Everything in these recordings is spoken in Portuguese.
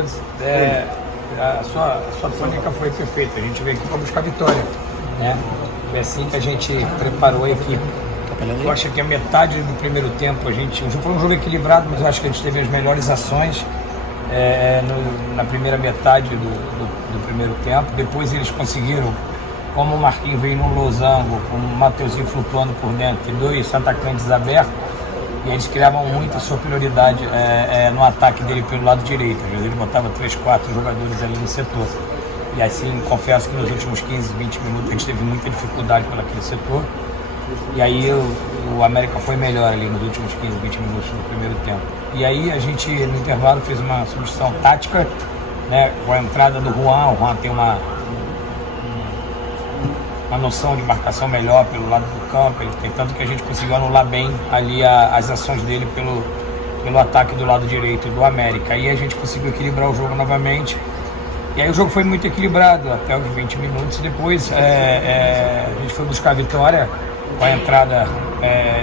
A sua tônica foi perfeita. A gente veio aqui para buscar vitória, né? Foi assim que a gente preparou a equipe. Eu acho que a metade do primeiro tempo foi um jogo equilibrado, mas eu acho que a gente teve as melhores ações na primeira metade do primeiro tempo. Depois eles conseguiram, como o Marquinhos veio no losango, com o Mateuzinho flutuando por dentro e dois atacantes abertos, e eles criavam muita superioridade no ataque dele pelo lado direito. Às vezes ele botava 3, 4 jogadores ali no setor. E assim, confesso que nos últimos 15, 20 minutos a gente teve muita dificuldade pelaquele setor. E aí o América foi melhor ali nos últimos 15, 20 minutos do primeiro tempo. E aí a gente, no intervalo, fez uma substituição tática, né, com a entrada do Juan. O Juan tem uma noção de marcação melhor pelo lado do campo. Ele tem tanto que a gente conseguiu anular bem ali as ações dele pelo ataque do lado direito do América. Aí a gente conseguiu equilibrar o jogo novamente. E aí o jogo foi muito equilibrado até os 20 minutos. Depois a gente foi buscar a vitória. Com a entrada,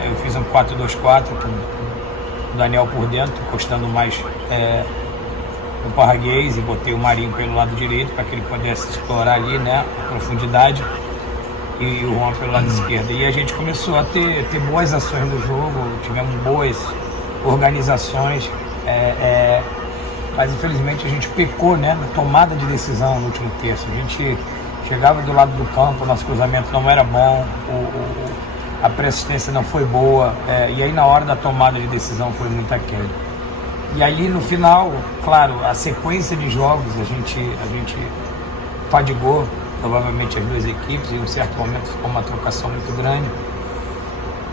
eu fiz um 4-2-4 com o Daniel por dentro, encostando mais no Parraguês, e botei o Marinho pelo lado direito para que ele pudesse explorar ali, né, a profundidade, e o Juan pelo lado esquerdo. E a gente começou a ter boas ações no jogo, tivemos boas organizações, mas infelizmente a gente pecou, né, na tomada de decisão no último terço. A gente chegava do lado do campo, nosso cruzamento não era bom, a pré-assistência não foi boa, e aí na hora da tomada de decisão foi muito aquele. E ali no final, claro, a sequência de jogos a gente fadigou provavelmente as duas equipes, e em um certo momento ficou uma trocação muito grande.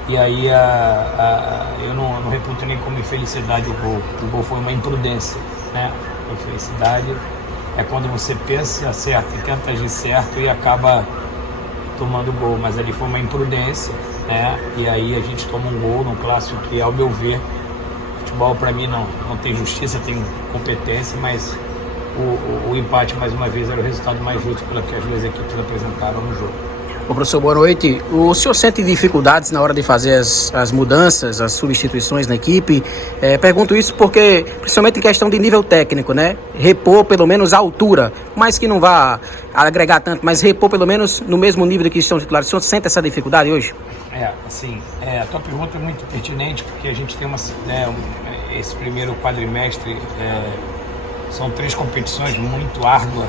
E aí eu não reputo nem como infelicidade o gol. O gol foi uma imprudência, né? A infelicidade é quando você pensa, acerta e tenta agir certo e acaba tomando gol, mas ali foi uma imprudência, né? E aí a gente toma um gol no clássico que, ao meu ver, futebol para mim não tem justiça, tem competência, mas o empate mais uma vez era o resultado mais justo pelo que as duas equipes apresentaram no jogo. Ô, professor, boa noite. O senhor sente dificuldades na hora de fazer as mudanças, as substituições na equipe? Pergunto isso porque, principalmente em questão de nível técnico, né? Repor pelo menos a altura, mais que não vá agregar tanto, mas repor pelo menos no mesmo nível que estão titulares. O senhor sente essa dificuldade hoje? A tua pergunta é muito pertinente, porque a gente tem esse primeiro quadrimestre, são 3 competições muito árduas.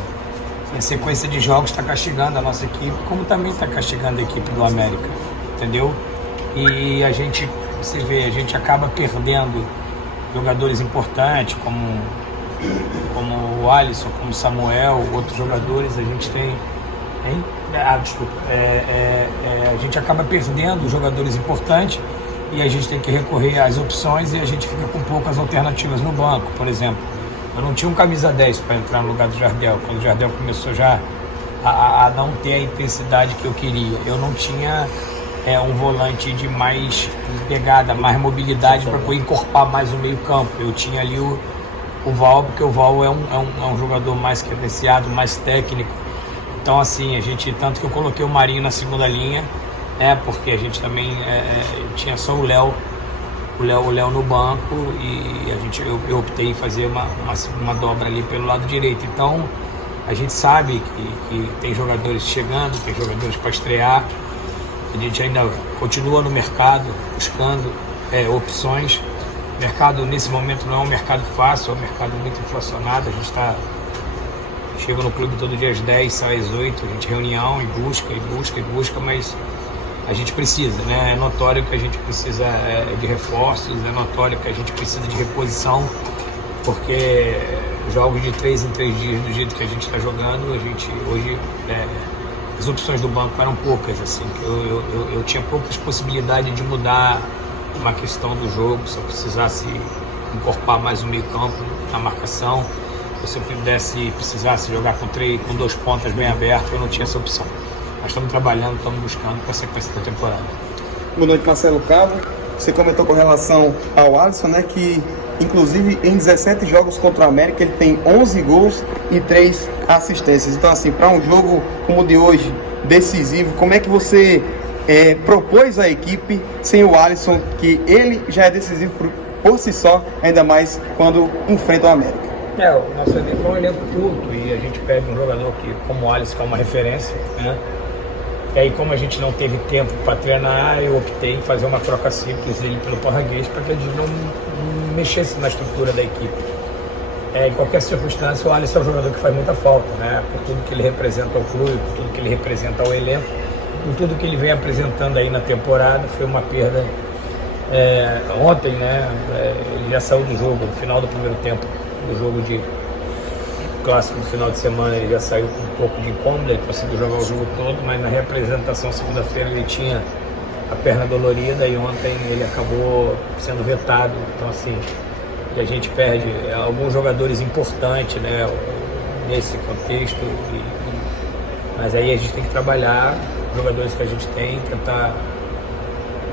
A sequência de jogos está castigando a nossa equipe, como também está castigando a equipe do América, entendeu? E a gente acaba perdendo jogadores importantes, como o Alisson, como o Samuel, outros jogadores. A gente tem... a gente acaba perdendo jogadores importantes, e a gente tem que recorrer às opções, e a gente fica com poucas alternativas no banco. Por exemplo, eu não tinha um camisa 10 para entrar no lugar do Jardel, quando o Jardel começou já a não ter a intensidade que eu queria. Eu não tinha um volante de mais pegada, mais mobilidade para poder encorpar mais o meio campo. Eu tinha ali o Val, porque o Val é um jogador mais credenciado, mais técnico. Então assim, tanto que eu coloquei o Marinho na segunda linha, porque a gente também tinha só o Léo no banco, e eu optei em fazer uma dobra ali pelo lado direito. Então a gente sabe que tem jogadores chegando, tem jogadores para estrear. A gente ainda continua no mercado buscando opções. O mercado nesse momento não é um mercado fácil, é um mercado muito inflacionado. A gente chega no clube todo dia às 10, sai às 8, a gente reunião e busca, mas a gente precisa, né? É notório que a gente precisa de reforços, é notório que a gente precisa de reposição, porque jogos de 3 em 3 dias, do jeito que a gente está jogando, hoje as opções do banco eram poucas, assim. Eu tinha poucas possibilidades de mudar uma questão do jogo. Se eu precisasse encorpar mais o meio campo na marcação, ou se eu precisasse jogar com 2 pontas bem abertos, eu não tinha essa opção. Nós estamos trabalhando, estamos buscando para a sequência da temporada. Boa noite, Marcelo Cabo. Você comentou com relação ao Alisson, né, que inclusive em 17 jogos contra o América ele tem 11 gols e 3 assistências. Então assim, para um jogo como o de hoje, decisivo, como é que você propôs a equipe sem o Alisson, que ele já é decisivo por si só, ainda mais quando enfrenta o América? O nosso elenco é um elenco curto e a gente pega um jogador como o Alisson, que é uma referência, né? E aí, como a gente não teve tempo para treinar, eu optei em fazer uma troca simples dele pelo Parraguês para que a gente não mexesse na estrutura da equipe. Em qualquer circunstância, o Alisson é um jogador que faz muita falta, né? Por tudo que ele representa ao clube, por tudo que ele representa ao elenco, por tudo que ele vem apresentando aí na temporada. Foi uma perda. Ontem, né? Ele já saiu do jogo, no final do primeiro tempo, do jogo de clássico do final de semana, ele já saiu com um pouco de incômodo, ele conseguiu jogar o jogo todo, mas na representação segunda-feira ele tinha a perna dolorida e ontem ele acabou sendo vetado. Então, assim, a gente perde alguns jogadores importantes, né, nesse contexto, mas aí a gente tem que trabalhar os jogadores que a gente tem, tentar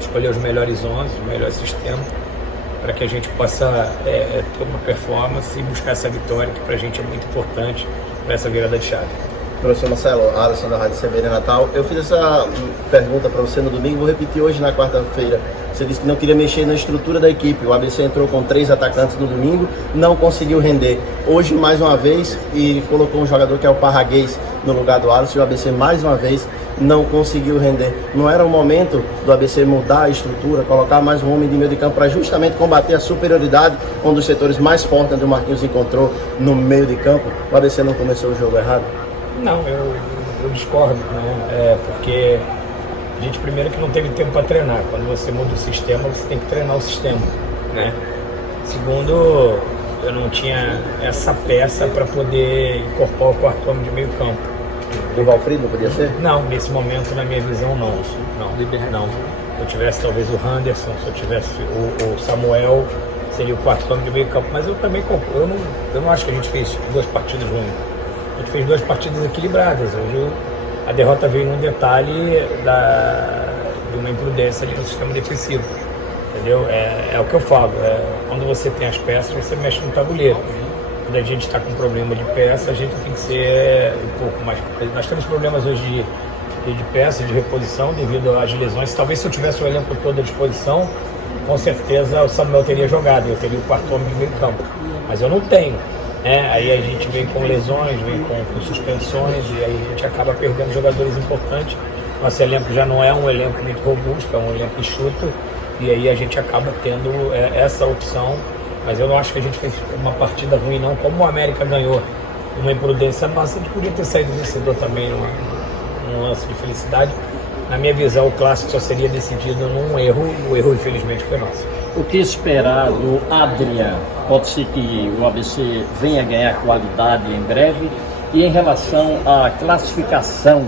escolher os melhores 11, os melhores sistemas, para que a gente possa ter uma performance e buscar essa vitória, que para a gente é muito importante para essa virada de chave. Professor Marcelo, Alisson da Rádio CBN Natal, eu fiz essa pergunta para você no domingo, vou repetir hoje na quarta-feira. Você disse que não queria mexer na estrutura da equipe. O ABC entrou com 3 atacantes no domingo, não conseguiu render. Hoje, mais uma vez, e colocou um jogador que é o Parraguês no lugar do Alisson, e o ABC, mais uma vez, não conseguiu render. Não era o momento do ABC mudar a estrutura, colocar mais um homem de meio de campo para justamente combater a superioridade, um dos setores mais fortes onde o Marquinhos encontrou no meio de campo? O ABC não começou o jogo errado? Não, eu discordo, né? Porque a gente, primeiro, que não teve tempo para treinar. Quando você muda o sistema, você tem que treinar o sistema, né? Segundo, eu não tinha essa peça para poder incorporar o quarto homem de meio campo. O Valfrido não podia ser? Não, nesse momento, na minha visão, não. Se eu tivesse talvez o Henderson, se eu tivesse o Samuel, seria o quarto homem de meio campo. Mas eu também eu não acho que a gente fez 2 partidas ruins. A gente fez 2 partidas equilibradas. Hoje a derrota veio num detalhe de uma imprudência ali no sistema defensivo. Entendeu? É o que eu falo. Quando você tem as peças, você mexe no tabuleiro. Quando a gente está com problema de peça, a gente tem que ser um pouco mais. Nós temos problemas hoje de peça, de reposição, devido às lesões. Talvez se eu tivesse o elenco todo à disposição, com certeza o Samuel teria jogado, eu teria o quarto homem de meio campo. Mas eu não tenho. Aí a gente vem com lesões, vem com suspensões, e aí a gente acaba perdendo jogadores importantes. Nosso elenco já não é um elenco muito robusto, é um elenco enxuto, e aí a gente acaba tendo essa opção. Mas eu não acho que a gente fez uma partida ruim, não. Como o América ganhou uma imprudência nossa, a gente podia ter saído vencedor também num lance de felicidade. Na minha visão, o clássico só seria decidido num erro, o erro infelizmente foi nosso. O que esperar do Adrian? Pode ser que o ABC venha ganhar qualidade em breve. E em relação à classificação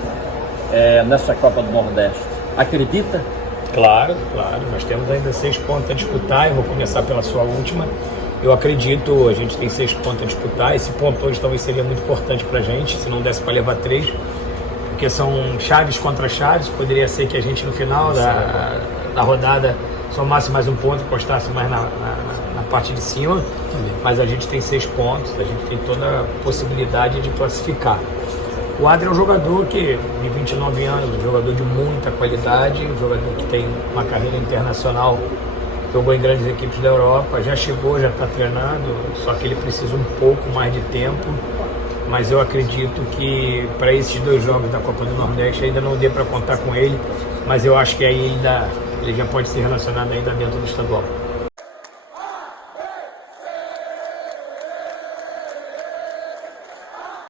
nessa Copa do Nordeste, acredita? Claro. Nós temos ainda 6 pontos a disputar. Eu vou começar pela sua última. Eu acredito, a gente tem 6 pontos a disputar. Esse ponto hoje talvez seria muito importante pra gente, se não desse para levar 3. Porque são chaves contra chaves. Poderia ser que a gente no final da rodada somasse mais um ponto, encostasse mais na parte de cima, mas a gente tem 6 pontos, a gente tem toda a possibilidade de classificar. O Adrian é um jogador de 29 anos, um jogador de muita qualidade, um jogador que tem uma carreira internacional, jogou em grandes equipes da Europa, já chegou, já está treinando, só que ele precisa um pouco mais de tempo, mas eu acredito que para esses 2 jogos da Copa do Nordeste ainda não dê para contar com ele, mas eu acho que aí ele já pode ser relacionado ainda dentro do estadual.